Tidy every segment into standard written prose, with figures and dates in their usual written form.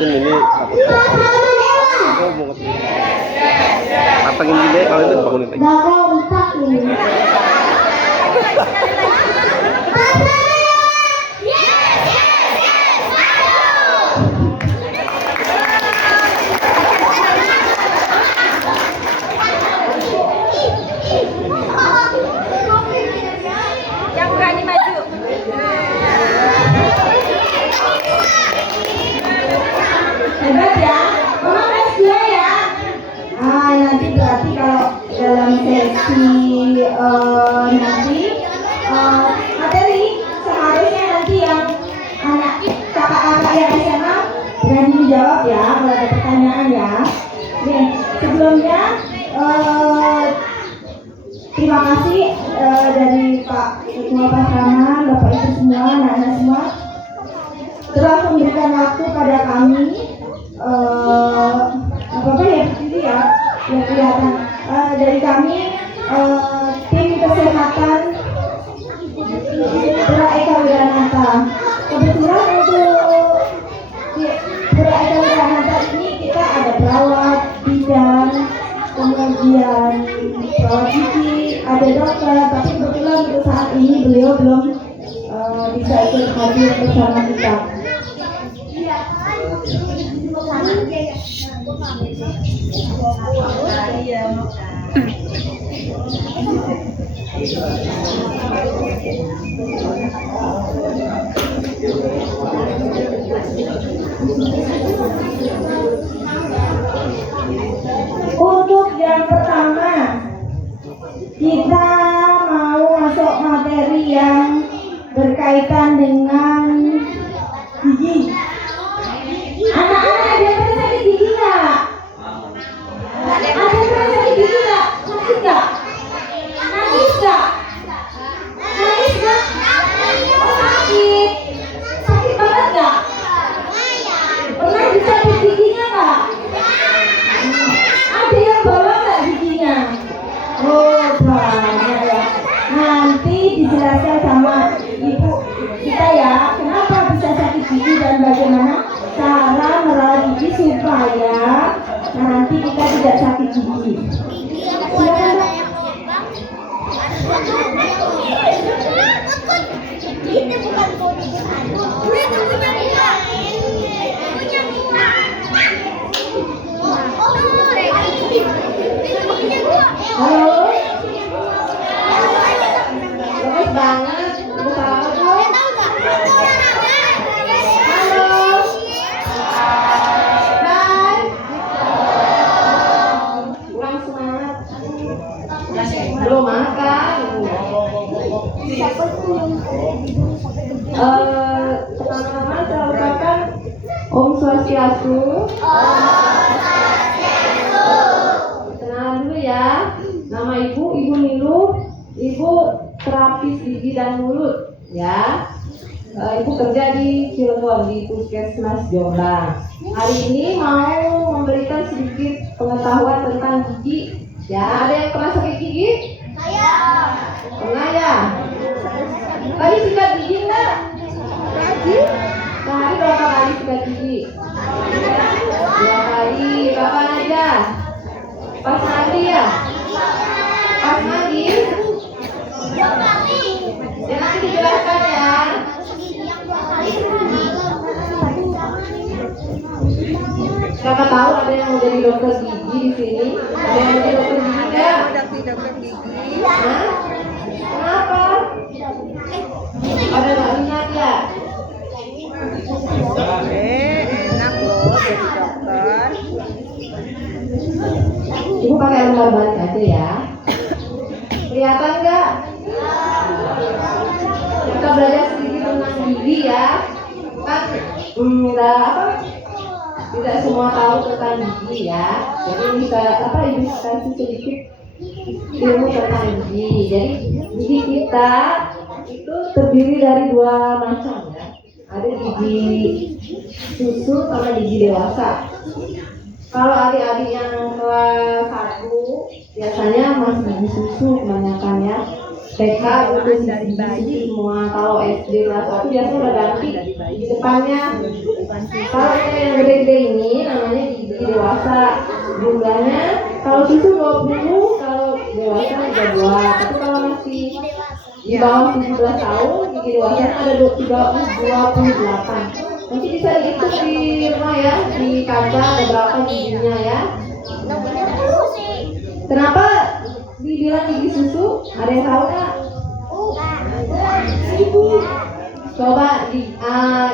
ini takut aku mau kesini patengin gini kalau itu bangunin lagi. Yang berani maju. Hebat ya, Mama S2 ya. Nanti berarti kalau dalam sesi nanti materi seharusnya nanti yang anak kakak-kakak yang SMA berani menjawab ya kalau ada pertanyaan ya. Oke, sebelumnya terima kasih dari Pak Ketua Pasangan, Bapak Ibu semua, anak-anak semua telah memberikan waktu pada kami. Apa ya begini ya, yang kelihatan dari kami tim kesehatan Pura Eka Wiranata. Kebetulan untuk Pura Eka Wiranata ini kita ada perawat, bidan, kemudian perawat gigi, ada dokter, tapi kebetulan untuk saat ini beliau belum bisa ikut hadir bersama kita. Untuk yang pertama, kita mau masuk materi yang berkaitan dengan gigi. Anak-anak ada yang pernah sakit gigi nggak? Ada yang pernah sakit gigi nggak? Sakit nggak? Nangis nggak? Nangis nggak? Oh sakit. Sakit banget nggak? Pernah dicabut giginya nggak? Ada yang bawa nggak giginya? Oh banyak ya. Nanti dijelaskan sama ibu kita ya, kenapa bisa sakit gigi dan bagaimana cara merawat gigi supaya nanti kita tidak sakit gigi. Silakan Mbak. Ini bukan Halo. Bagus banget. Ibu selamat Bu. Halo. Hai. Kurang semangat. Belum makan. Pertama-tama saya ucapkan Om Swastiastu. Kenalan dulu ya. Nama Ibu Niluh. Ibu terapis gigi dan mulut ya. Ibu kerja di Cilegon di Puskesmas Jombang. Hari ini mau memberikan sedikit pengetahuan tentang gigi. Ya, ada yang pernah sakit gigi? Saya. Pernah ya? Tadi sikat gigi enggak? Sehari berapa kali sikat gigi? 2 kali. Kapan aja? Pas mandi ya? Pas mandi? Ya nanti dijelaskan ya. Siapa tahu ada yang mau jadi dokter gigi di sini? Ada yang mau jadi dokter gigi enggak? Hah? Kenapa? Ada nggak minat ya? Enak loh jadi dokter. Ibu pakai lembar balik aja ya. Kelihatan nggak? Kita belajar sedikit tentang gigi ya. Kan nggak apa? Tidak semua tahu tentang gigi ya. Jadi bisa apa? Ibu kasih sedikit ilmu tentang gigi. Jadi gigi kita itu terdiri dari 2 macam ya. Ada gigi susu sama gigi dewasa. Kalau adik-adik yang kelas 1 biasanya masih gigi susu kebanyakan ya. TK udah gigi semua. Kalau SD kelas 1 biasanya udah ganti di depannya. Kalau yang gede-gede ini namanya gigi dewasa. Jumlahnya kalau susu 20, kalau dewasa 32. Tapi kalau masih di bawah 17 tahun gigi dewasa ada 28. Nanti bisa dihitung di rumah ya, di kaca ada berapa giginya ya. Kenapa dibilang gigi susu? Ada yang tahu nggak? Coba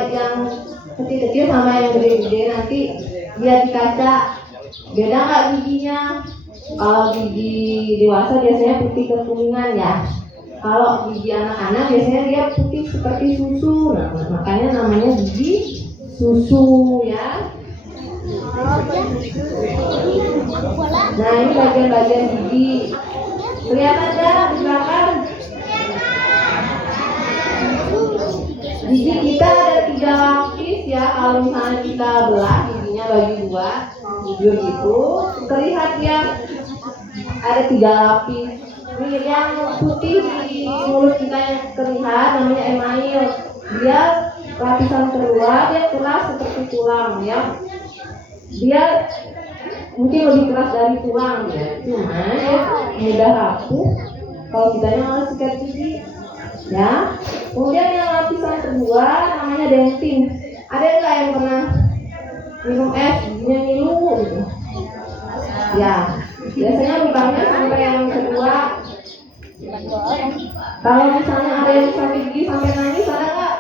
yang kecil-kecil sama yang gede-gede nanti lihat di kaca, beda nggak giginya? Kalau gigi dewasa biasanya putih kekuningan ya. Kalau gigi anak-anak biasanya dia putih seperti susu. Nah, makanya namanya gigi susu ya. Nah, ini bagian-bagian gigi. Kelihatan nggak di belakang? Gigi kita ada 3 lapis ya. Kalau misalnya kita belah giginya bagi 2, jujur gitu, terlihat ya ada 3 lapis. Ini yang putih di mulut kita yang terlihat namanya email. Dia lapisan kedua, dia keras seperti tulang ya. Dia mungkin lebih keras dari tulang ya, cuma ya mudah rapuh kalau kita malas sikat gigi ya. Kemudian yang lapisan kedua namanya dentin. Ada nggak yang pernah minum es giginya ngilu gitu? Ya, biasanya lubangnya sampai yang kedua. Kalau misalnya ada yang sakit gigi sampai nangis, ada nggak?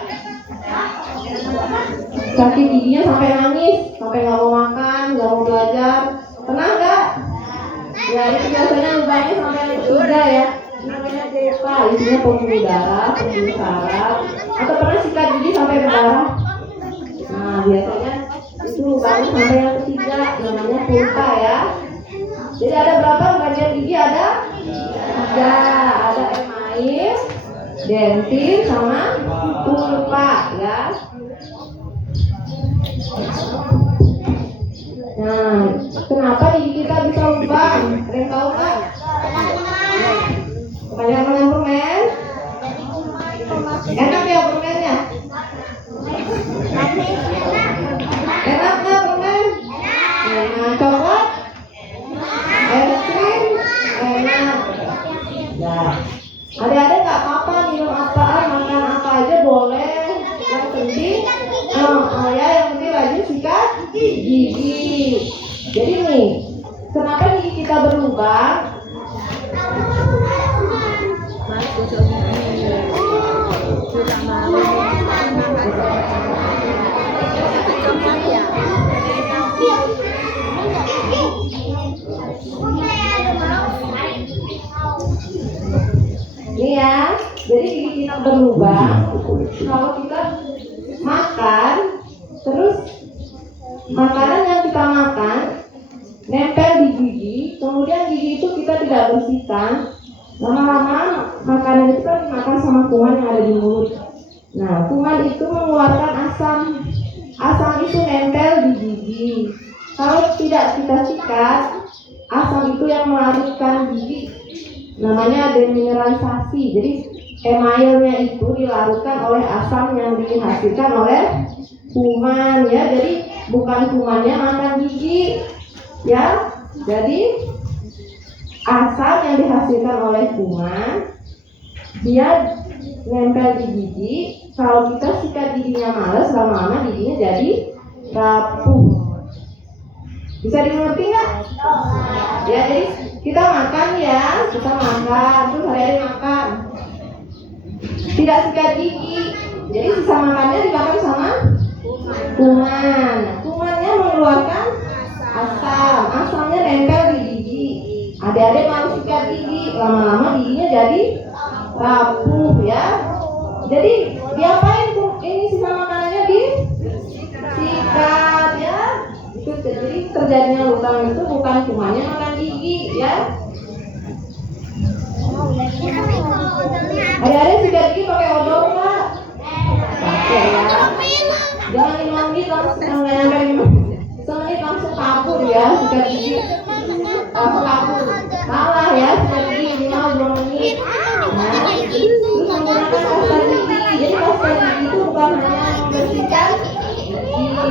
Sakit giginya sampai nangis, sampai nggak mau makan, nggak mau belajar, pernah nggak? Ya itu biasanya lubangnya sampai yang ketiga ya. Apa? Isinya pembuluh darah, pembuluh saraf, atau pernah sikat gigi sampai berdarah? Nah biasanya itu lubangnya sampai yang ketiga, namanya pulpa ya. Jadi ada berapa bagian gigi? Ada 3, ada email, dentin, sama pulpa ya. Nah, kenapa gigi kita bisa lubang? Ada yang tahu nggak? Kebanyakan makan permen? Enak ya permennya? Enak nggak permen? Enak. Coklat? Es krim? Enak. Ya. Adik-adik nggak apa-apa minum apaan, makan apa aja boleh. Yang penting, yang penting rajin sikat gigi. Jadi nih, kenapa gigi kita berlubang? Ini ya, jadi gigi kita berlubang kalau kita makan, terus makanan yang kita makan nempel di gigi, kemudian gigi itu kita tidak bersihkan, lama-lama makanan itu kan dimakan sama kuman yang ada di mulut. Nah, kuman itu mengeluarkan asam itu nempel di gigi. Kalau tidak kita sikat, asam itu yang melarutkan gigi, namanya demineralisasi. Jadi emailnya itu dilarutkan oleh asam yang dihasilkan oleh kuman ya. Jadi bukan kumannya makan gigi ya. Jadi asam yang dihasilkan oleh kuman dia nempel di gigi. Kalau kita sikat giginya males, lama-lama giginya jadi rapuh. Bisa dimengerti nggak? Ya, jadi kita makan ya, terus hari-hari makan, tidak sikat gigi, jadi sisa makannya dimakan sama kuman. Kumannya mengeluarkan asamnya nempel di gigi. Adik-adik mau sikat gigi, lama-lama giginya jadi rapuh ya. Jadi diapain tuh? Ini sisa makanannya disikat ya. Jadi terjadinya lubang itu bukan kumannya makan gigi ya. Adik-adik sikat gigi pakai odol nggak? Pakai ya. Jangan 5 menit langsung nyampe 5 menit langsung kabur ya sikat gigi. Kabur. Salah ya sikat gigi minimal 2 menit. Nah,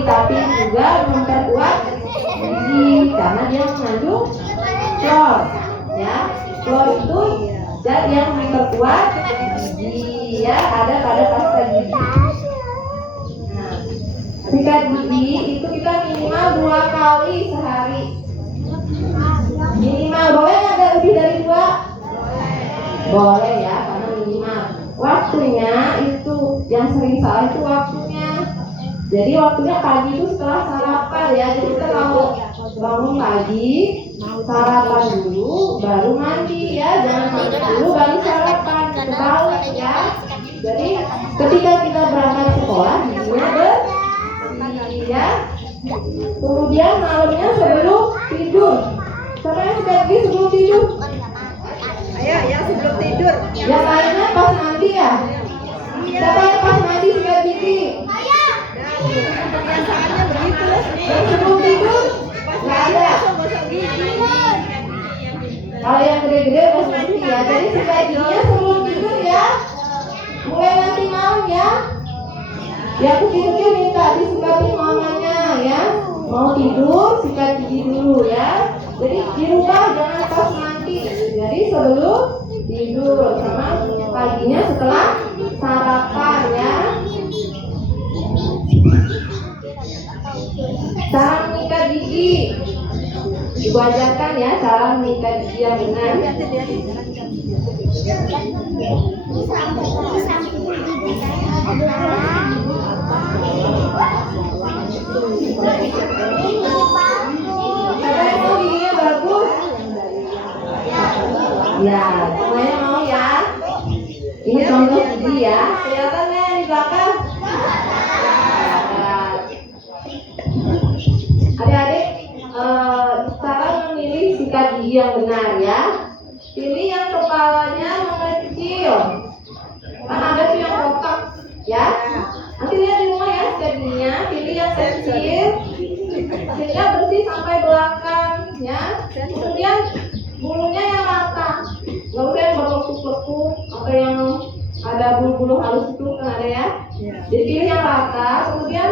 tapi juga memperkuat gigi karena dia mengandung klor. Ya, klor itu zat yang memperkuat gigi, ya, ada pada pasta gigi. Nah, sikat gigi itu kita minimal 2 kali sehari. Minimal, boleh nggak ada lebih dari 2? Boleh ya, karena minimal. Waktunya itu yang sering salah itu waktunya. Jadi waktunya pagi itu setelah sarapan ya. Jadi kita kalau bangun pagi, sarapan dulu, baru mandi ya. Jangan mandi dulu baru sarapan. Tahu ya. Jadi ketika kita berangkat sekolah, giginya bersih ya. Kemudian malamnya sebelum tidur. Siapa yang sikat gigi sebelum tidur? Ayo, yang sebelum tidur. Yang lainnya pas mandi ya? Siapa yang pas mandi sikat gigi? Kebiasaannya begitu. Yang sebelum tidur? Nggak ada. Gosok gigi. Kalau yang gede-gede pas mandi ya. Jadi sikat giginya sebelum tidur ya. Mulai nanti malam ya. Yang kecil-kecil minta disikatin mamanya ya. Mau tidur sikat gigi dulu ya. Jadi di rumah jangan pas mandi. Jadi sebelum tidur sama paginya setelah sarapan ya. Cara menyikat gigi Ibu ajarkan ya cara menyikat gigi yang benar. Siapa yang mau giginya bagus? Ya, semuanya mau ya. Ini contoh gigi ya. Kelihatannya di belakang. Adik-adik, cara memilih sikat gigi yang benar ya. Pilih yang kepalanya mengecil. Kan ada tuh yang kotak ya. Nanti lihat di rumah ya sikat giginya. Pilih yang kecil sehingga bersih sampai belakang ya. Kemudian bulunya yang rata. Gak usah yang berlekuk-lekuk atau yang ada bulu-bulu halus itu kan ada ya. Jadi pilih yang rata. Kemudian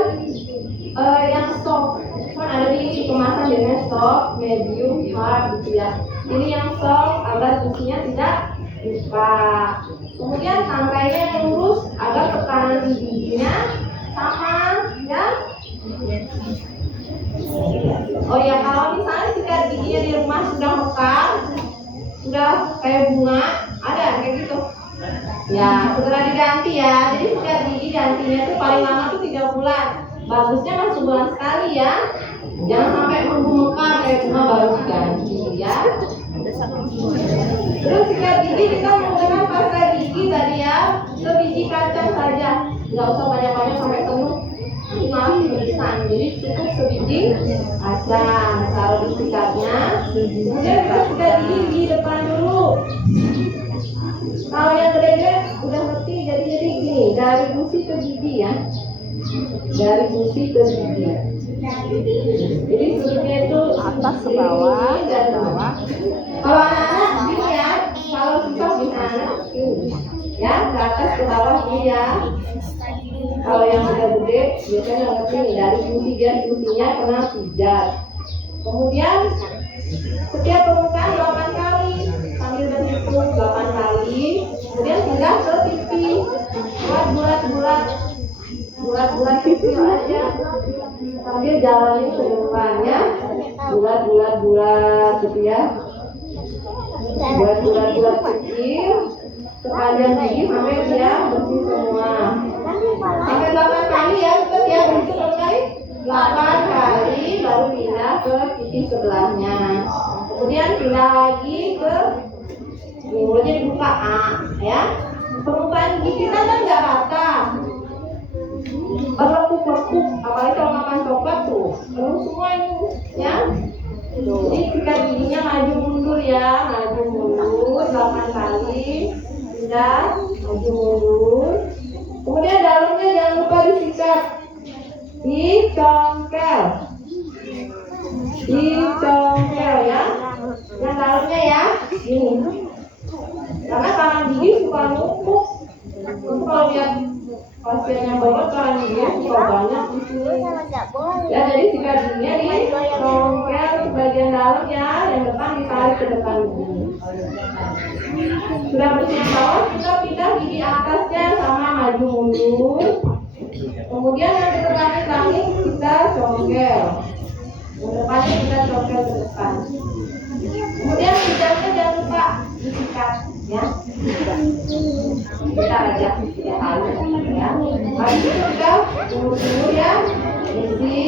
yang soft kan ada di kemasan dengan soft, medium, hard gitu ya. Ini yang soft agar fungsinya tidak lupa. Kemudian tangkainya yang lurus agar tekanan di giginya sama ya. Oh ya, kalau misalnya sikat giginya di rumah sudah mekar, sudah kayak bunga, ada kayak gitu. Ya, segera diganti ya. Jadi sikat gigi gantinya tuh paling lama tuh 3 bulan. Bagusnya kan sebulan sekali ya. Jangan sampai membungkam kayak bunga baru diganti ya. Terus sikat gigi kita menggunakan pasta gigi tadi ya, sebiji kacang saja, nggak usah banyak-banyak sampai penuh. Nanti malah berkesan. Jadi cukup sebiji kacang, taruh di sikatnya. Kemudian kita sikat gigi di depan dulu. Kalau yang gede-gede udah ngerti, jadi gini, dari gusi ke gigi ya. Dari gusi ke gigi. Jadi sudutnya itu Atas ke bawah, dan bawah. Kalau anak-anak gini ya, kalau susah bisa anak ini ya, ke atas ke bawah gini ya. Kalau yang udah gede biasanya ngerti nih, dari gusi dia gusinya kena pijat. Kemudian setiap permukaan 8 kali sambil berhitung 8 kali. Kemudian pindah ke pipi, buat bulat kecil aja sambil jalanin ke depannya, bulat gitu ya, buat bulat kecil sepanjang gigi sampai dia bersih semua. Sampai 8 kali ya, kita ya begitu kali 8 kali baru pindah ke pipi sebelahnya. Kemudian pindah lagi ke mulutnya dibuka ya. Permukaan gigi kita kan nggak rata, berlekuk-lekuk, apalagi kalau makan coklat tuh penuh semua ini ya. Jadi sikat giginya maju mundur ya, maju mundur 8 kali, pindah, maju mundur. Kemudian dalamnya jangan lupa disikat, dicongkel ya. Yang dalamnya ya, ini. Karena tangan gigi suka numpuk. Untuk kalau lihat pasien yang bawa kan ya banyak di sini. Ya jadi sikatnya di congkel bagian dalam ya, yang depan ditarik ke depan dulu. Sudah bersiap bawah, kita pindah gigi atasnya sama maju mundur. Kemudian yang di depannya kami kita congkel. Yang depannya kita congkel ke depan. Kemudian pijatnya jangan lupa disikat ya. Kita aja ya halus ya. Habis itu sudah tunggu ya. Isi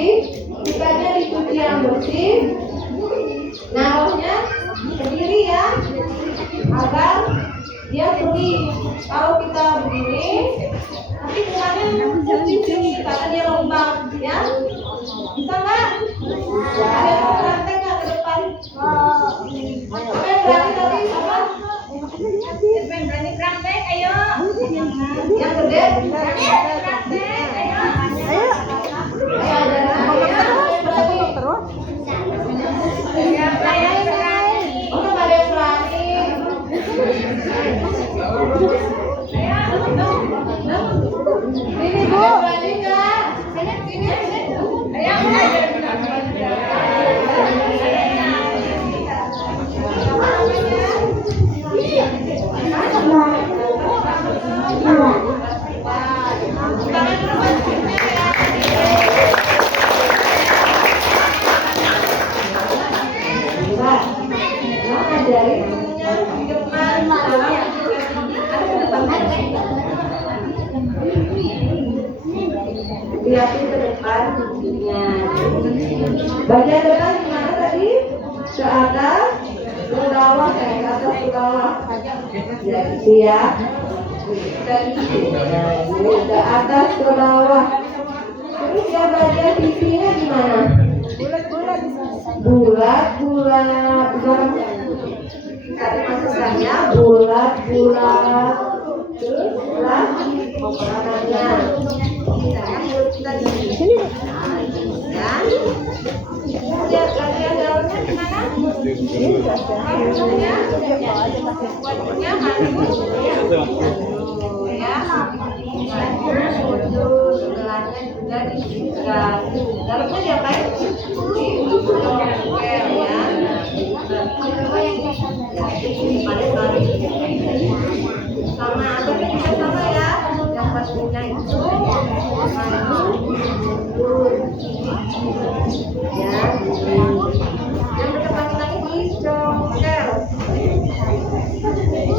sikatnya dicuci yang bersih. Naruhnya sendiri ya, agar dia pergi. Kalau kita begini, nanti kulanya di sini karena dia lubang ya. Bisa nggak? Ada yang praktek nggak ke depan? Oke, berani tadi apa? Berani praktek, ayo. Yang gede? Praktek, ayo. Ayo, ada terus. Siapa yang berani? Oh, ada yang berani. Ini Bu. Berani nggak? Sini. Lihatin ke depan giginya. Bagian depan gimana tadi? Ke atas, ke bawah, ke atas, ke bawah. Ya, gitu ya. Ke atas, ke bawah. Terus ya bagian pipinya gimana? Bulat. Tadi masukkannya bulat. Terus bulat kanannya. Sini. Ya. Lihat bagian dalamnya gimana? Ya, sebelahnya juga disikat. Dalamnya diapain? Ya. Sama apa kita sama ya? Yang pastinya itu ya. Yang depan lagi dicongkel.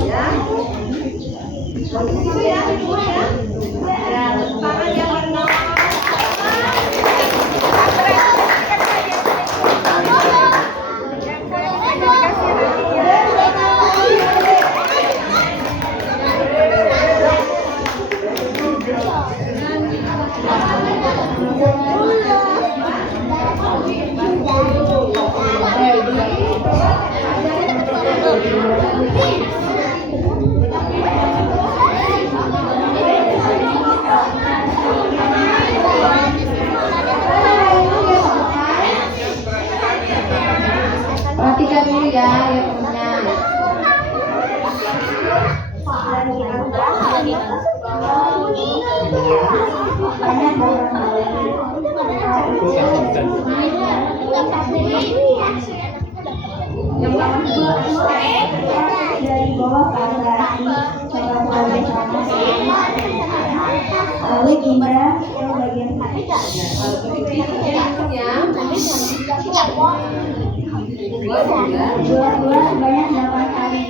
Ya. Posisi ya, semua ya. Dan tangan yang benar. Perhatikan dulu ya yang punya. Dari bawah ke atas, lalu pindah ke bagian kaki. Dua sebanyak 8 kali.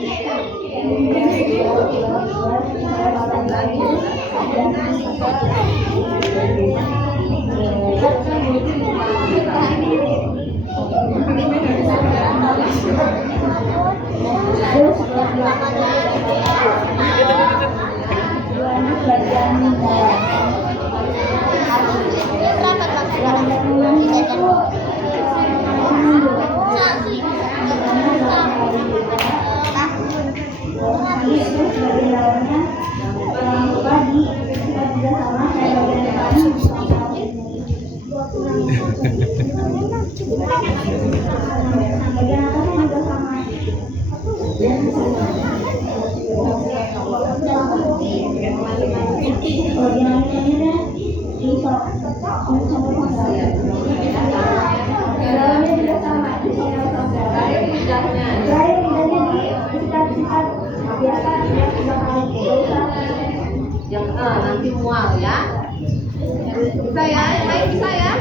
Bisa ya, yang lain bisa ya.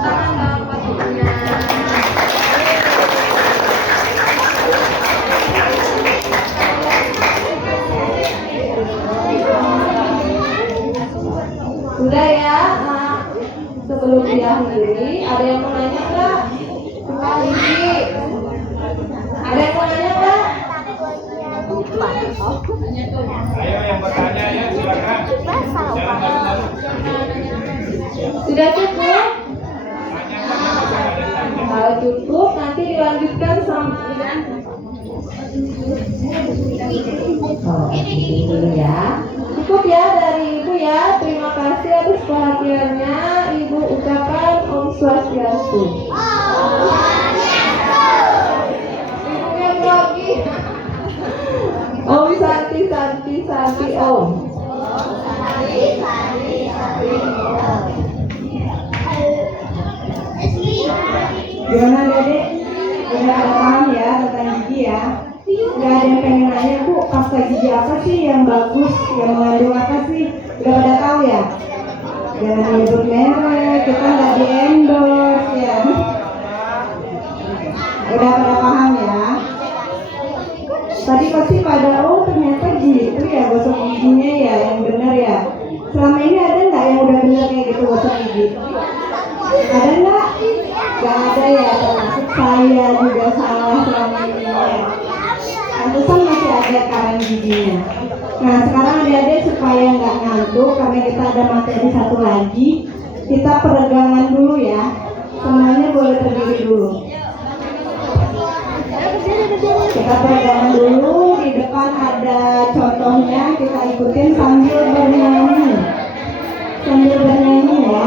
Tangan dong buat ibunya. Sudah ya. Sebelum diakhiri, ada yang mau nanya nggak? Gigi, ada yang mau nanya nggak? Ayo yang bertanya ya silakan. Sudah cukup? Kalau cukup, nanti dilanjutkan sama dulu ya. Cukup ya dari Ibu ya. Terima kasih atas perhatiannya. Ibu ucapkan Om Swastiastu. Ibunya grogi. Om Santi Santi Santi Om. Gimana Dede? Udah ada paham ya tentang gigi ya? Gak ada yang pengen nanya, Bu, pasta gigi apa sih yang bagus, yang mengandung apa sih? Udah pada tahu ya? Jangan nyebut merek, kita nggak di endorse ya. Udah pada paham ya? Tadi pasti pada, oh ternyata gitu ya gosok giginya ya, yang benar ya. Selama ini ada nggak yang udah benar kayak gitu gosok gigi? Ada nggak? Gak ada ya, termasuk saya juga salah selama ini ya. Pantesan masih ada karang giginya. Nah sekarang adik-adik supaya nggak ngantuk, karena kita ada materi satu lagi, kita peregangan dulu ya. Semuanya boleh berdiri dulu. Kita peregangan dulu, di depan ada contohnya, kita ikutin sambil bernyanyi. Sambil bernyanyi ya.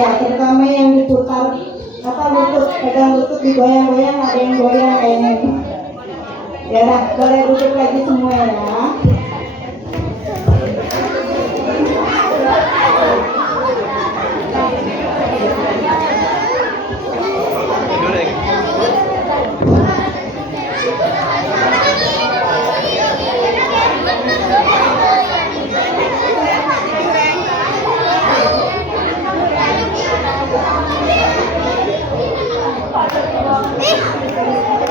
ya, terutama yang diputar apa lutut, pegang lutut digoyang-goyang, ada yang goyang kayaknya. Ya, boleh duduk lagi semua ya.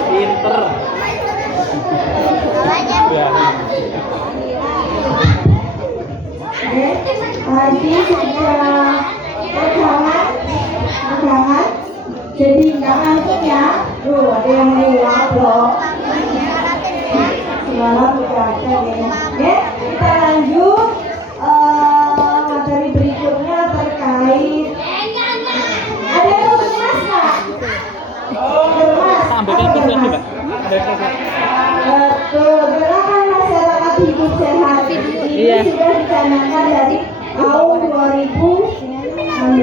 Pinter. Tadi sudah pegangan, jadi nggak ngantuk ya. Tuh ada yang lewat loh. Semalam udah ada ya. Oke, kita lanjut materi berikutnya terkait. Ada yang mau bermas nggak? Bermas. Apa bermas? Betul, gerakan masyarakat hidup sehat ini sudah dicanangkan dari tahun 2016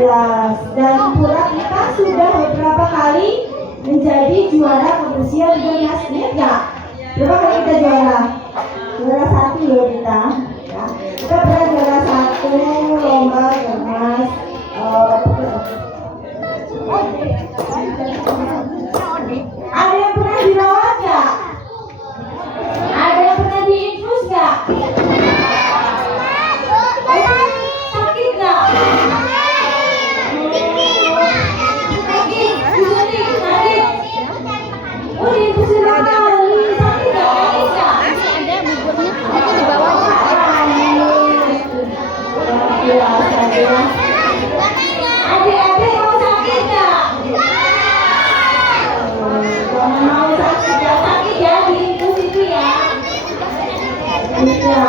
dan pura kita sudah beberapa kali menjadi juara kebersihan Bermas. Ingat nggak? Berapa kali kita juara? Juara 1 loh kita. Ya. Kita pernah juara 1 lomba Bermas. Ada yang pernah dirawat nggak? Ada yang pernah diinfus nggak? Sakit nggak? Sakit, disuntik, sakit. Oh, diinfus berapa kali? Sakit nggak? Nangis nggak? Ada buburnya, itu di bawahnya. Biasa ya. Adik-adik mau sakit nggak? Jangan mau sakit ya, diinfus itu ya. Iya,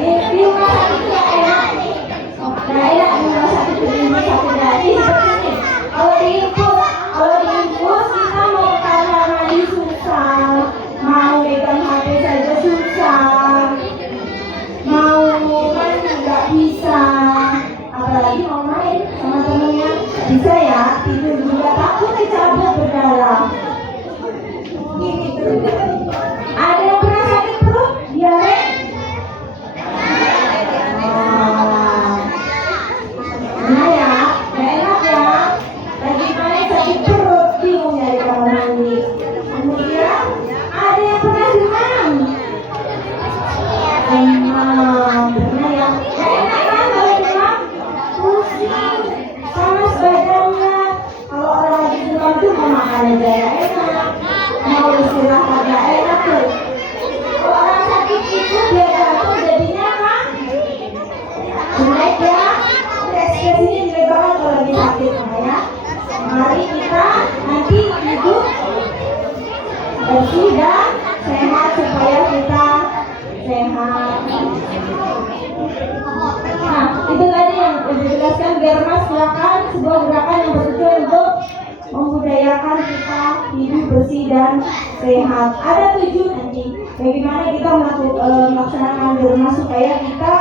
di rumah sakit nggak enak. Nggak enak di rumah sakit, di rumah sakit gratis seperti ini. Kalau diinfus kita mau ke kamar mandi susah, mau pegang HP saja susah, mau kan nggak bisa, apalagi mau main sama temennya. Bisa ya, tidur juga takut dicabut berdarah. Ada yang pernah sakit perut? Diare? Nah ya, gak enak ya. Lagi main sakit perut, bingung nyari kamar mandi. Kemudian ada yang pernah demam? Demam, benar ya. Gak enak kan kalau demam? Pusing, panas badannya. Kalau orang lagi demam tuh mau makan aja ya enak, mau istirahat gak enak tuh. Kalau orang sakit itu dia jatuh jadinya apa? Jelek ya. Ekspresinya jelek banget kalau lagi sakit ya. Mari kita nanti hidup bersih dan sehat supaya kita sehat. Nah, itu tadi yang dijelaskan Bermas, gerakan sebuah gerakan yang bertujuan untuk membudayakan kita hidup bersih dan sehat. Ada 7 nanti bagaimana kita melaksanakan Bermas supaya kita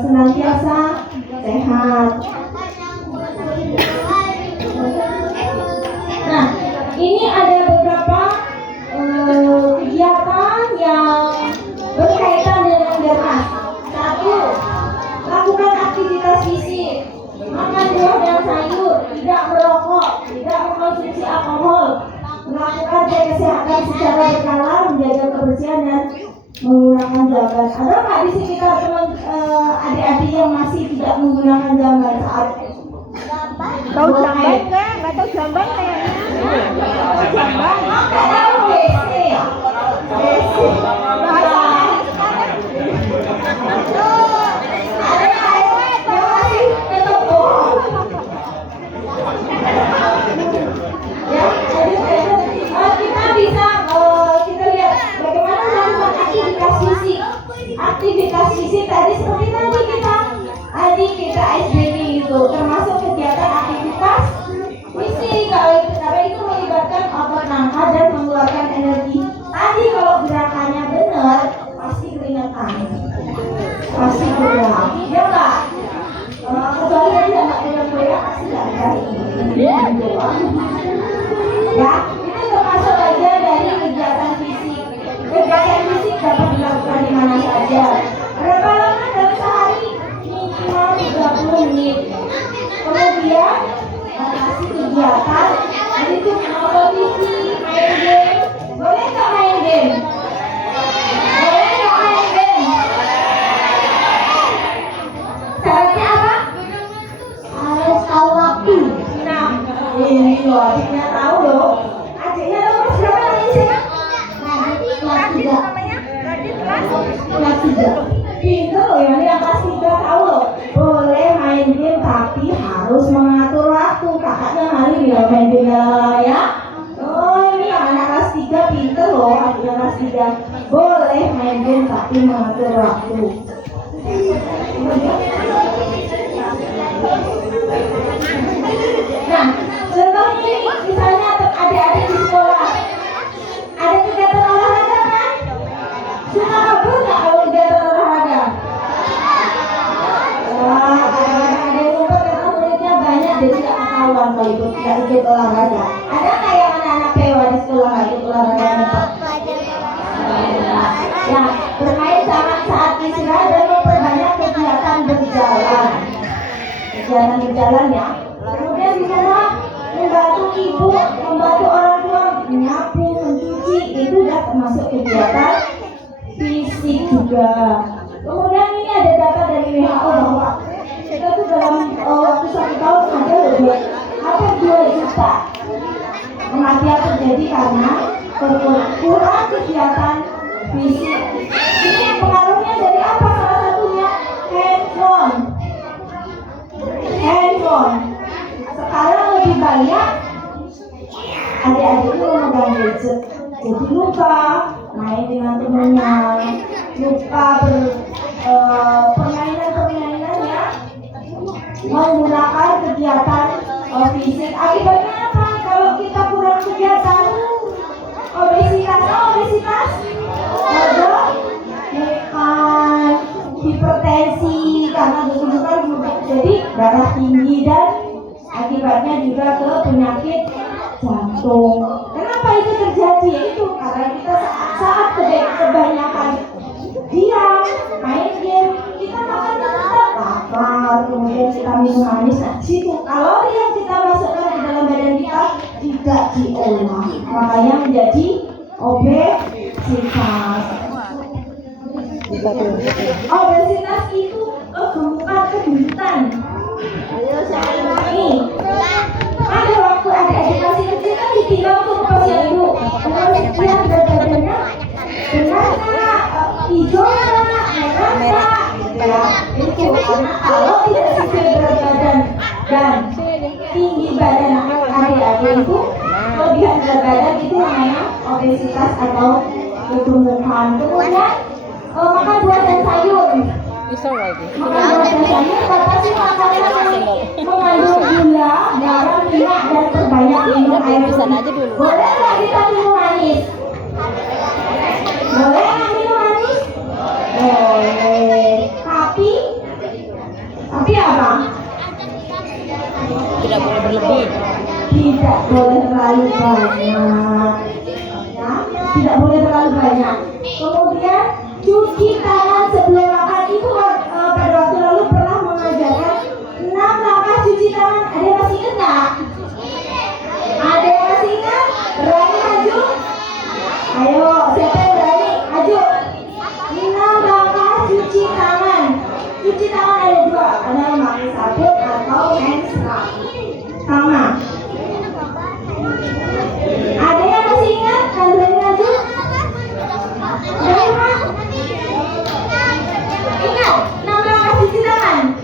senantiasa sehat. Nah, ini ada beberapa kegiatan yang berkaitan dengan Bermas. 1. Lakukan aktivitas fisik, makan buah dan sayur, tidak merokok, tidak mengkonsumsi alkohol, melakukan cek kesehatan secara berkala, menjaga kebersihan dan menggunakan jamban. Ada nggak di sekitar teman adik-adik yang masih tidak menggunakan jamban saat Tahu jamban nggak? Nggak tahu jamban kayaknya. jamban? Nggak tahu WC. Kita lihat bagaimana melakukan aktivitas fisik. Aktivitas fisik tadi seperti tadi kita SBB itu termasuk kegiatan aktivitas fisik karena itu melibatkan otot nangka dan mengeluarkan energi. Tadi kalau gerakannya benar pasti keringetan, pasti gerak, ya nggak? Kecuali tadi nggak goyang-goyang Ya, itu termasuk bagian dari kegiatan fisik. Kegiatan fisik dapat dilakukan di mana saja. Berapa lama dalam sehari? Minimal 30 menit. Kemudian kasih kegiatan, itu nonton TV, main game. Boleh nggak main game? Boleh nggak main game? Syaratnya apa? Harus tahu waktu. Nah, ini loh, adiknya tahu loh. Adiknya tahu kelas berapa namanya siapa? Kelas 3. Kelas 3. Pintar loh ya, yang kelas 3 tahu loh. Boleh main game tapi harus mengatur waktu. Kakaknya hari ini main game ya. Oh, ini yang anak kelas 3 pintar loh, adiknya kelas 3. Boleh main game tapi mengatur waktu. Nah, contohnya ini, misalnya adik-adik di sekolah ada kegiatan olahraga kan? Suka kabur nggak kalau kegiatan olahraga? Wah, kadang-kadang ada yang lupa karena muridnya banyak jadi tidak ketahuan kalau ikut olahraga. Ada nggak yang anak-anak PWA di sekolah nggak ikut olahraga? Ya, bermain sama saat istirahat dan memperbanyak kegiatan berjalan. Kegiatan berjalan ya. Kemudian di rumah membantu ibu, membantu orang tua menyapu, mencuci, itu sudah termasuk kegiatan fisik juga. Kemudian ini ada data dari WHO bahwa kita tuh dalam waktu 1 tahun ada 2 juta kematian terjadi karena kurang kegiatan fisik. Ini pengaruhnya dari apa? Salah satunya handphone. Sekarang lebih banyak adik-adik itu memegang gadget, jadi lupa main dengan temannya, lupa permainan ya, menggunakan kegiatan fisik. Akibatnya apa? Kalau kita kurang kegiatan, obesitas, ada hipertensi karena bukan jadi darah tinggi dan akibatnya juga ke penyakit jantung. Kenapa itu terjadi? Itu karena kita saat kebanyakan diam, main game, kita makan tetap lapar, kemudian kita minum manis. Nah, situ kalori yang kita masukkan ke dalam badan kita tidak diolah, makanya menjadi obesitas. Obesitas itu kegemukan, kegendutan. Nih, ada waktu adik-adik masih kecil kan ditinggal untuk posyandu. Terus dia berat badannya benar nggak? Hijau nggak? Merah nggak? Ya, itu kalau tidak sesuai berat badan dan tinggi badan adik-adik itu kelebihan berat badan itu namanya obesitas atau kegemukan. Kemudian makan buah dan sayur. Makan buah dan sayur batasi makanan yang mengandung gula, garam, minyak dan terbanyak minum air putih. Boleh nggak kita minum manis? Boleh nggak minum manis? Boleh. Tapi apa? Tidak boleh berlebih. Tidak boleh terlalu banyak. Ya, tidak boleh terlalu banyak. Kemudian cuci tangan sebelum makan. Itu pada waktu lalu pernah mengajarkan 6 langkah cuci tangan. Ada yang masih ingat nggak? Ada yang masih ingat? Berani maju? Ayo, siapa yang berani? Maju. 6 langkah cuci tangan. Cuci tangan ada 2, ada memakai sabun atau hand scrub. Sama. Ada yang masih ingat? Dan berani maju? Ingat, 6 langkah cuci tangan.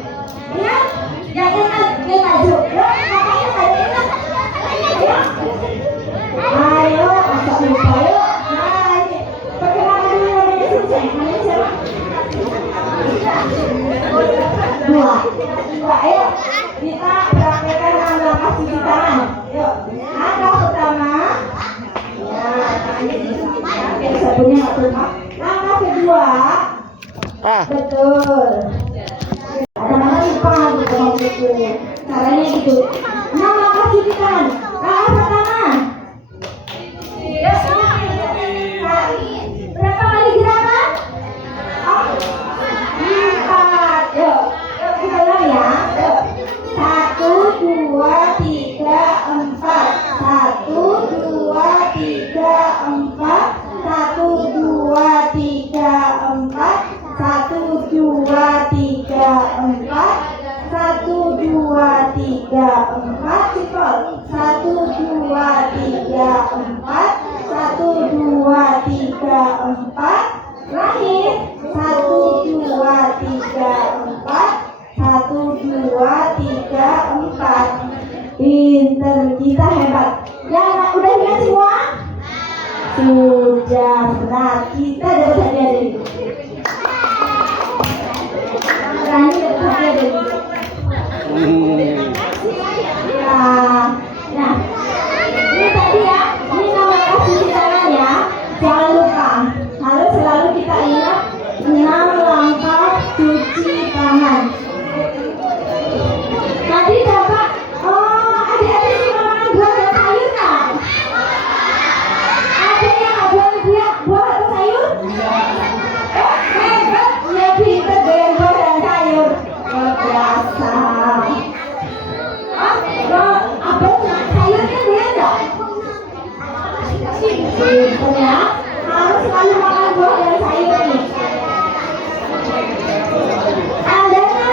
Ingat? Yang ingat, yang maju. Kakaknya nggak ada ingat? Ayo, agak lupa yuk. Nah, ini perkenalkan dulu namanya selesai. Namanya siapa? 2. Ayo, kita praktekkan 6 langkah cuci tangan. Yuk, langkah pertama. Ya, biar sabunnya nggak tumpah. Langkah kedua. Betul. Ada mana lupa gitu. Caranya gitu. 6 langkah cuci tangan. Langkah pertama. Berapa kali gerakan? 4. Yuk kita ulang ya. Yuk. 1, 2, 3, 4. 1, 2, 3, 4. 1, 2, 3, 4. 1, 2, 3, 4. 1, 2, 3, 4. Cepol. 1, 2, 3, 4. 1, 2, 3, 4. Terakhir. 1, 2, 3, 4. 1, 2, 3, 4. Pinter, kita hebat. Yang udah lihat semua? Sudah. Nah, kita dapat hadiah dari ibu. Rani dapat hadiah dari ibu. Ya. Nah, ini tadi ya. Ini namanya cuci tangan ya. Jangan lupa. Harus selalu kita ingat 6 langkah cuci tangan. Tadi dapat, adik-adik suka makan buah dan sayur nggak? Ada yang ada buah atau sayur? Hebat, ya pinter dengan buah dan sayur. Luar biasa. Apa sayurnya dia nggak? Pinter ya. Harus selalu makan buah dan sayur nih. Tandanya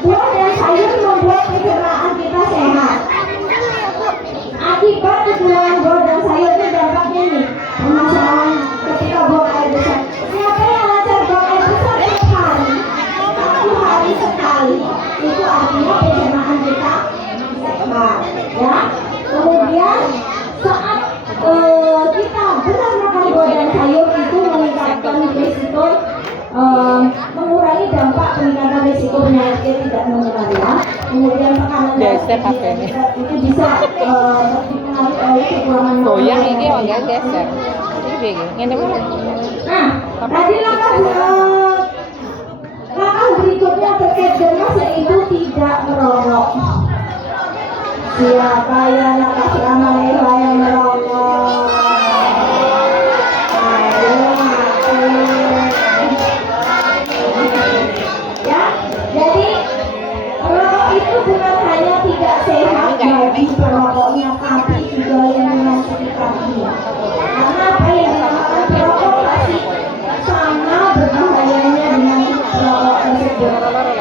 buah dan sayur membuat pencernaan kita sehat. Akibat kekurangan buah dan sayur itu dampaknya nih, permasalahan ketika buang air besar. Siapa yang lancar buang air besar setiap hari? 1 hari sekali. Itu artinya pencernaan kita sehat, ya. Kemudian saat kita benar makan buah dan sayur itu meningkatkan risiko, mengurangi dampak peningkatan risiko penyakit tidak menular ya. Kemudian tekanan itu bisa dipengaruhi oleh kekurangan Goyang ini enggak geser. Ini begini. Ini mana? Nah, tadi langkah berikutnya terkait dengan yaitu tidak merokok. Siapa yang nakal selama merah yang merokok? Ayo, ya, jadi merokok itu bukan hanya tidak sehat bagi perokoknya, tapi juga lingkungan sekitarnya. Karena apa yang dinamakan perokok pasti sama berbahayanya dengan perokok tersebut.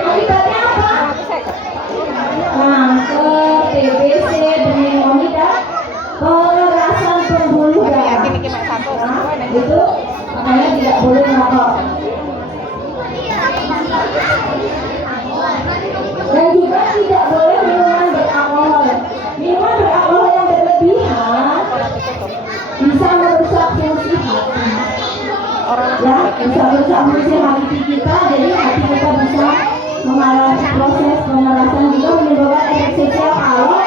Akibatnya apa? Kanker, TBC, pneumonia, pengerasan pembuluh darah. Nah, itu makanya tidak boleh merokok. Dan juga tidak boleh minuman beralkohol. Minuman beralkohol yang berlebihan bisa merusak fungsi hati. Ya, bisa merusak fungsi hati kita. Jadi hati kita bisa mengalami proses pemerasan, juga menyebabkan efek sosial kalau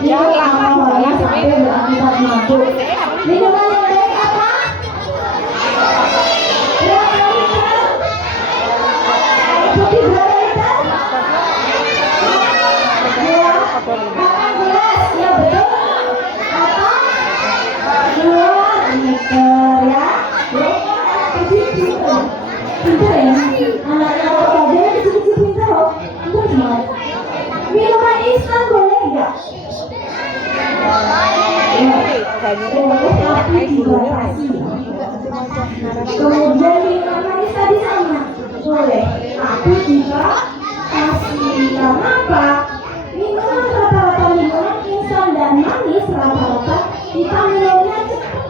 minuman alkoholnya sampai berakibat mabuk. Minuman yang baik apa? Berapa liter? Air putih berapa liter? 18, ya betul. Apa? 2 liter ya. Pintar ya. Anak-anak remaja yang kecil-kecil pintar loh. Pintar semua. Minuman instan boleh nggak? Boleh tapi dibatasi. Kemudian minuman manis tadi sama. Boleh tapi juga kasih. Karena apa? Minuman rata-rata minuman instan dan manis rata-rata kita minumnya cepat.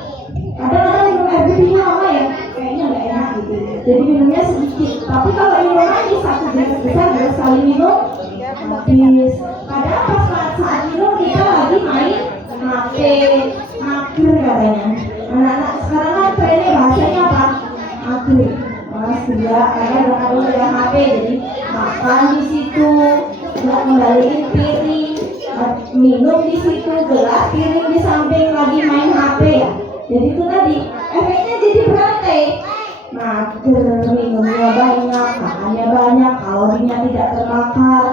Kadang-kadang minum air putih lama ya, kayaknya nggak enak gitu. Jadi minumnya sedikit. Tapi kalau minum manis 1 gelas besar, 2 kali minum habis. Padahal pas saat minum kita lagi main HP, mager katanya. Anak-anak sekarang kan trennya bahasanya apa? Mager. Mas gila, karena udah ada HP, jadi makan di situ, nggak kembaliin piring, minum di situ, gelas piring di samping, lagi main HP ya. Jadi itu tadi efeknya jadi berantai. Mager, minumnya banyak, makannya banyak, kalorinya tidak terbakar.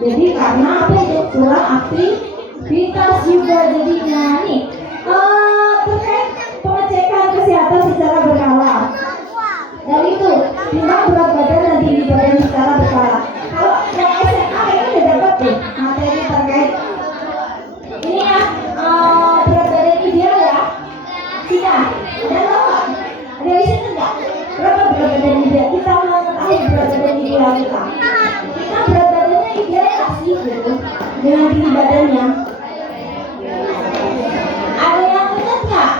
Jadi karena apa itu kurang aktif di tas juga jadinya nih. Terkait pengecekan kesehatan secara berkala. Dan itu timbang berat badan dan tinggi badan secara berkala. Kalau yang SMA ini udah dapat tuh materi terkait ini ya, berat badan ideal ya. Sudah, ada nggak? Ada di sini nggak? Berapa berat badan ideal? Kita mau mengetahui berat badan ideal kita. Kita berat badannya ideal nggak sih gitu? Dengan tinggi badannya. Ada yang ingat nggak?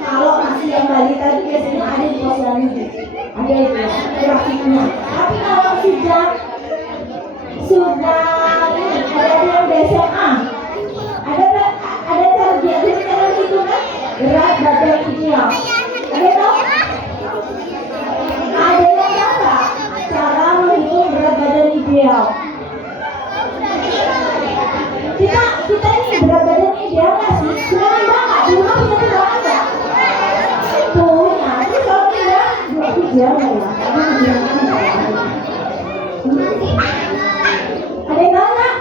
Kalau masih yang balita itu biasanya ada di sosial media, ada itu grafiknya. Tapi kalau sudah ini ada yang udah SMA, ada cara diatur cara itu kan berat badan ideal. Ada tahu? Ada yang tahu nggak cara menghitung berat badan ideal? Kita ini berat badan ideal nggak sih? Sudah nggak? Di rumah punya tidak ada? Punya. Terus kalau tidak, berat ideal nggak ya? Ada yang tahu nggak?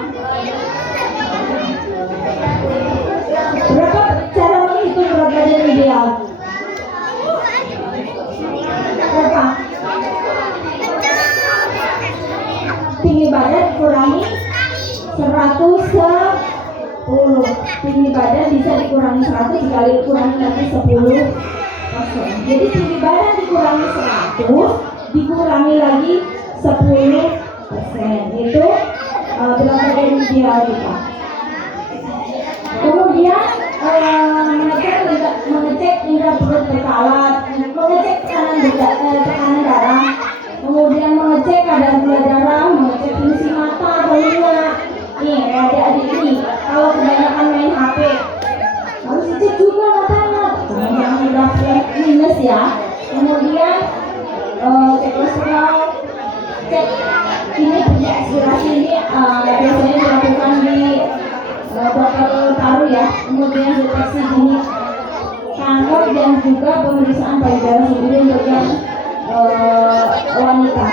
Berapa cara menghitung berat badan ideal? Berapa? Tinggi badan kurangi 110. Tinggi badan bisa dikurangi 100 dikali kurangi lagi 10%. Jadi tinggi badan dikurangi 100 dikurangi lagi 10%. Itu berat badan ideal kita. Kemudian mengecek indera perut berkala, mengecek tekanan darah, kemudian mengecek kadar gula darah, mengecek fungsi mata, telinga. Nih, adik-adik ini kalau kebanyakan main HP harus dicek juga matanya, jangan udah minus ya. Kemudian cek kolesterol, cek ini punya aspirasi ini biasanya dilakukan di dokter paru ya. Kemudian deteksi dini kanker dan juga pemeriksaan payudara sendiri untuk yang wanita.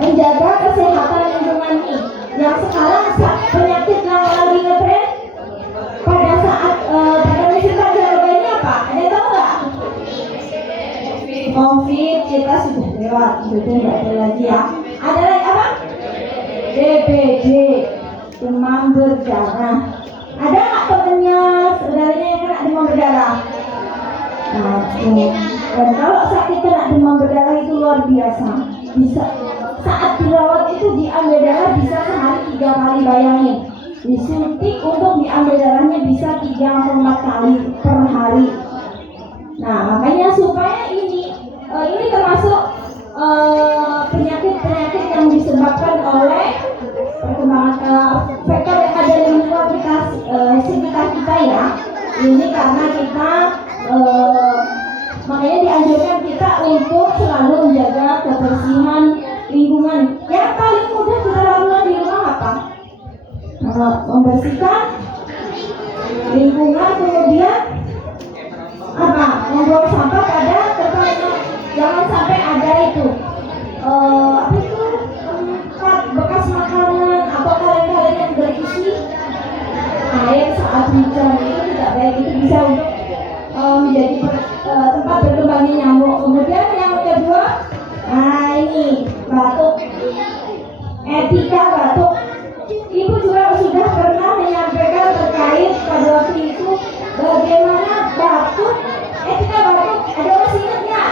Menjaga kesehatan lingkungan ini yang sekarang penyakit yang lagi ngetren pada saat mesin pancaroba ini apa? Ada tahu nggak? COVID kita sudah lewat, sudah nggak ada lagi ya. Ada lagi apa? DBD, demam berdarah. Ada nggak temennya, saudaranya yang kena demam berdarah? Nah, dan kalau sakit kena demam berdarah itu luar biasa. Bisa saat dirawat itu diambil darah bisa sehari 3 kali, bayangin. Disuntik untuk diambil darahnya bisa 3-4 kali per hari. Nah, makanya supaya ini termasuk penyakit-penyakit yang disebabkan oleh perkembangan faktor yang ada di lingkungan kita, sekitar kita ya. Ini karena kita makanya dianjurkan kita untuk selalu menjaga kebersihan lingkungan. Yang paling mudah kita lakukan di rumah apa? Membersihkan lingkungan, kemudian apa? Membuang sampah pada tempatnya. Jangan sampai ada itu bekas makanan atau kaleng-kaleng yang berisi air saat hujan. Itu tidak baik, itu bisa untuk menjadi tempat berkembangnya nyamuk. Kemudian yang kedua, nah ini batuk, etika batuk. Ibu juga sudah pernah menyampaikan terkait pada waktu itu bagaimana batuk, etika batuk. Ada masih ingat nggak?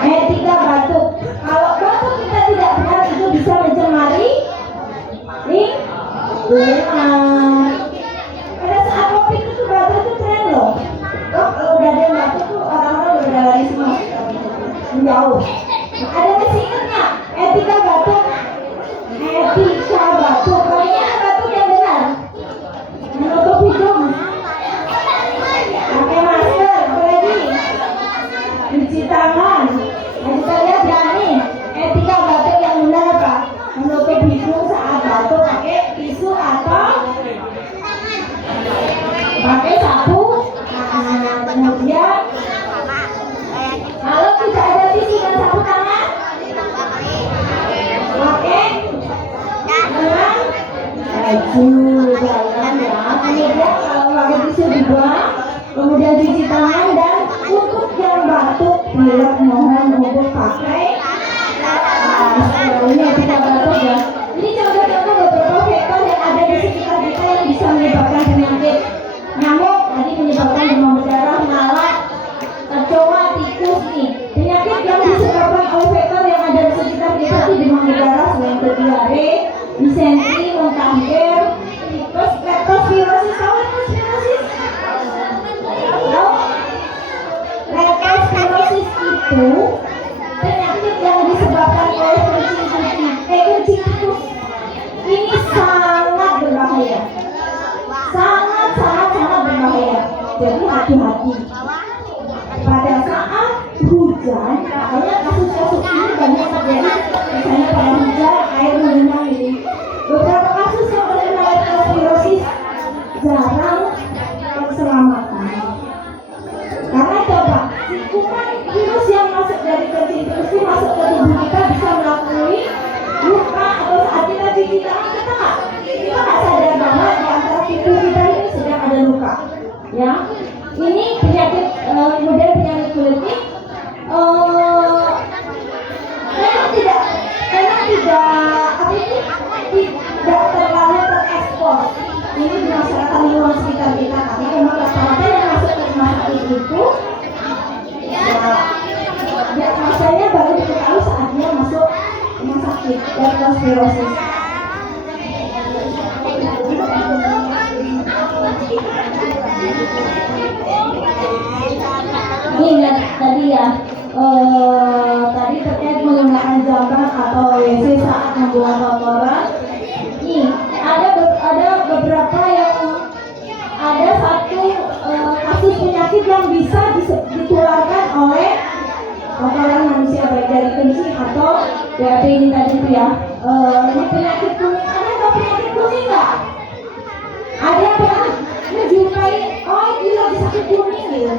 Etika batuk. Kalau batuk kita tidak benar itu bisa mencemari lingkungan. Pada saat COVID itu batuk itu tren loh. Kalau udah ada yang batuk tuh orang-orang udah lari semua menjauh. Nah, ada masih ingat nggak? Etika batuk. Etika batuk. Bagaimana batuk yang benar? Menutup hidung. Pakai masker. Apalagi cuci tangan. Nah, kita lihat ya nih. Etika batuk yang benar apa? Menutup hidung saat batuk pakai tisu atau pakai sapu. Kemudian kalau tidak ada tisu dan sapu tangan, pakai dengan pilek mohon untuk pakai ini kita batuk ya. Ini contoh-contoh beberapa faktor yang ada di sekitar kita yang bisa menyebabkan penyakit. Nyamuk tadi menyebabkan demam berdarah, lalat, kecoa, tikus nih. Penyakit yang disebabkan oleh faktor yang ada di sekitar kita itu demam berdarah, selain diare, disentri, muntah-muntah, tipes, leptospirosis. Tahu leptospirosis? Tahu? Leptospirosis itu penyakit yang disebabkan oleh kucing tikus. Ini sangat berbahaya. Sangat berbahaya. Jadi hati-hati. Pada saat hujan, makanya kasus-kasus ini banyak terjadi. Misalnya pada hujan, air mengenang ini. Beberapa kasus yang terkena leptospirosis jarang keselamatan. Karena coba, kuman virus yang masuk dari kucing tikus itu masuk ke tubuh kita bisa melalui luka atau saat kita cuci tangan kita nggak sadar bahwa di antara pipi kita ini sedang ada luka. Ya, ini penyakit kemudian penyakit kulit ini tidak terlalu terekspos. Ini di masyarakat lingkungan sekitar kita karena memang rata-rata yang masuk ke rumah sakit itu ya masanya baru diketahui saat dia masuk rumah sakit leptospirosis. Ini tadi ya tadi terkait menggunakan jamban atau WC saat membuang kotoran. Nih ada beberapa yang ada satu kasus penyakit yang bisa ditularkan oleh kotoran manusia baik dari kencing atau BAB ini tadi itu ya. Ini penyakit kuning. Ada nggak penyakit kuning nggak? Ada yang pernah menjumpai? Oh ini lagi sakit kuning gitu.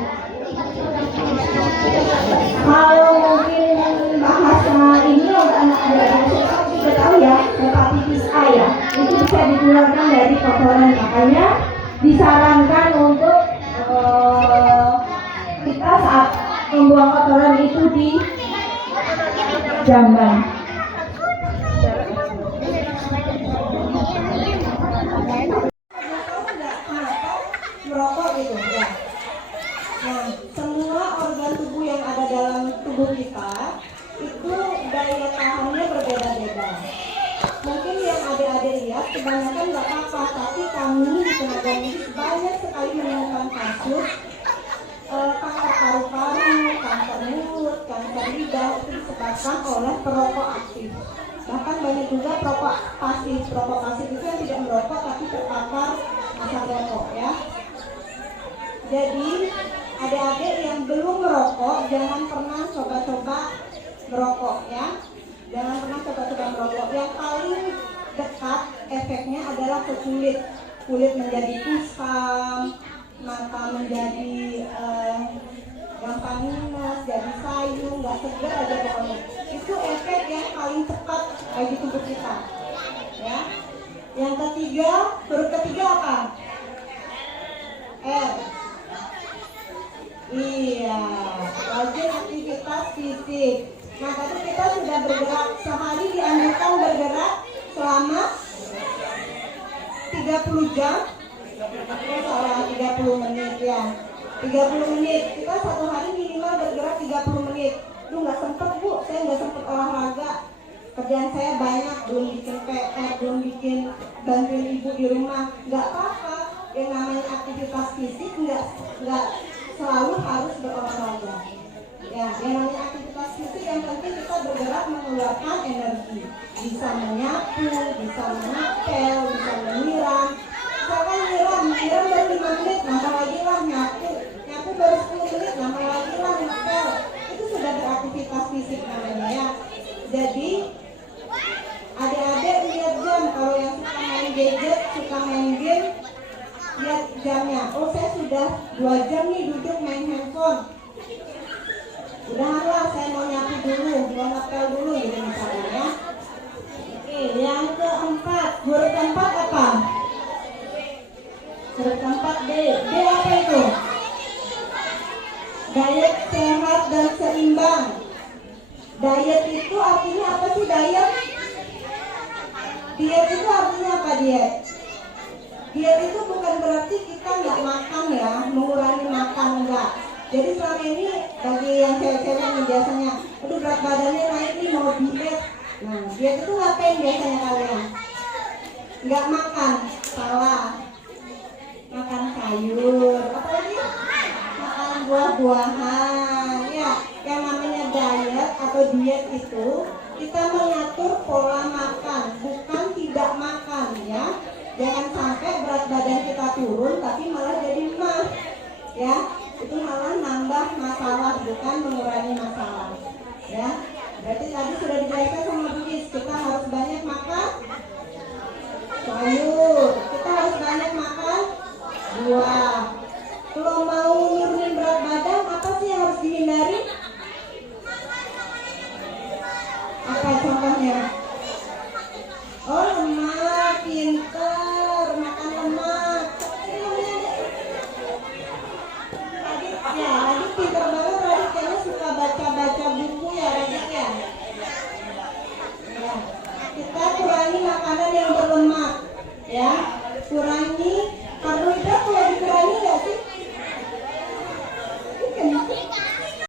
Kalau mungkin bahasa ini untuk anak-anak sudah tahu ya, hepatitis A ya, itu bisa ditularkan dari kotoran. Makanya disarankan untuk kita saat membuang kotoran itu di jamban. Merokok gitu ya. Nah, semua organ tubuh yang ada dalam tubuh kita itu daya tahannya berbeda-beda. Mungkin yang adik-adik lihat kebanyakan nggak apa-apa, tapi kami di tenaga medis banyak sekali menemukan kasus kanker paru-paru, kanker mulut, kanker lidah itu disebabkan oleh perokok aktif. Bahkan banyak juga perokok pasif. Perokok pasif itu yang tidak merokok tapi terpapar asap rokok ya. Jadi adik-adik yang belum merokok jangan pernah coba-coba merokok ya. Jangan pernah coba-coba merokok. Yang paling dekat efeknya adalah ke kulit. Kulit menjadi kusam, mata menjadi gampang minus, jadi sayu, nggak segar aja pokoknya. Itu efek yang paling cepat bagi tubuh kita. Ya. Yang ketiga, huruf ketiga apa? R. Iya, rajin aktivitas fisik. Nah, tadi kita sudah bergerak sehari dianjurkan bergerak selama 30 jam. Salah 30 menit ya. 30 menit. Kita satu hari minimal bergerak 30 menit. Lu nggak sempet bu, saya nggak sempet olahraga. Kerjaan saya banyak, belum bikin PR, belum bikin bantuin ibu di rumah. Nggak apa-apa. Yang namanya aktivitas fisik nggak selalu harus berolahraga. Ya, yang namanya aktivitas fisik yang penting kita bergerak mengeluarkan energi. Bisa menyapu, bisa mengapel, bisa menyiram. Misalkan nyiram baru 5 menit, nambah lagi lah nyapu baru 10 menit, nambah lagi lah ngapel. Itu sudah beraktivitas fisik namanya ya. Jadi adik-adik lihat jam, kalau yang suka main gadget, suka main game, lihat jamnya. Oh saya sudah 2 jam nih duduk main handphone. Udahanlah, saya mau nyapu dulu, mau ngapel dulu gitu misalnya ya. Oke, yang keempat, huruf keempat apa? Huruf keempat D. D apa itu? Diet sehat dan seimbang. diet? Diet itu artinya apa diet? Diet itu bukan berarti kita nggak makan ya, mengurangi makan, enggak. Jadi selama ini bagi yang cewek-cewek nih biasanya, aduh berat badannya naik nih mau diet. Nah, diet itu ngapain biasanya kalian? Nggak makan, salah. Makan sayur, apalagi makan buah-buahan. Ya, yang namanya diet atau diet itu kita mengatur pola makan, bukan tidak makan ya. Jangan sampai berat badan kita turun tapi malah jadi emas ya. Itu malah nambah masalah, bukan mengurangi masalah ya. Berarti tadi sudah dijelaskan sama Bu Is, kita harus banyak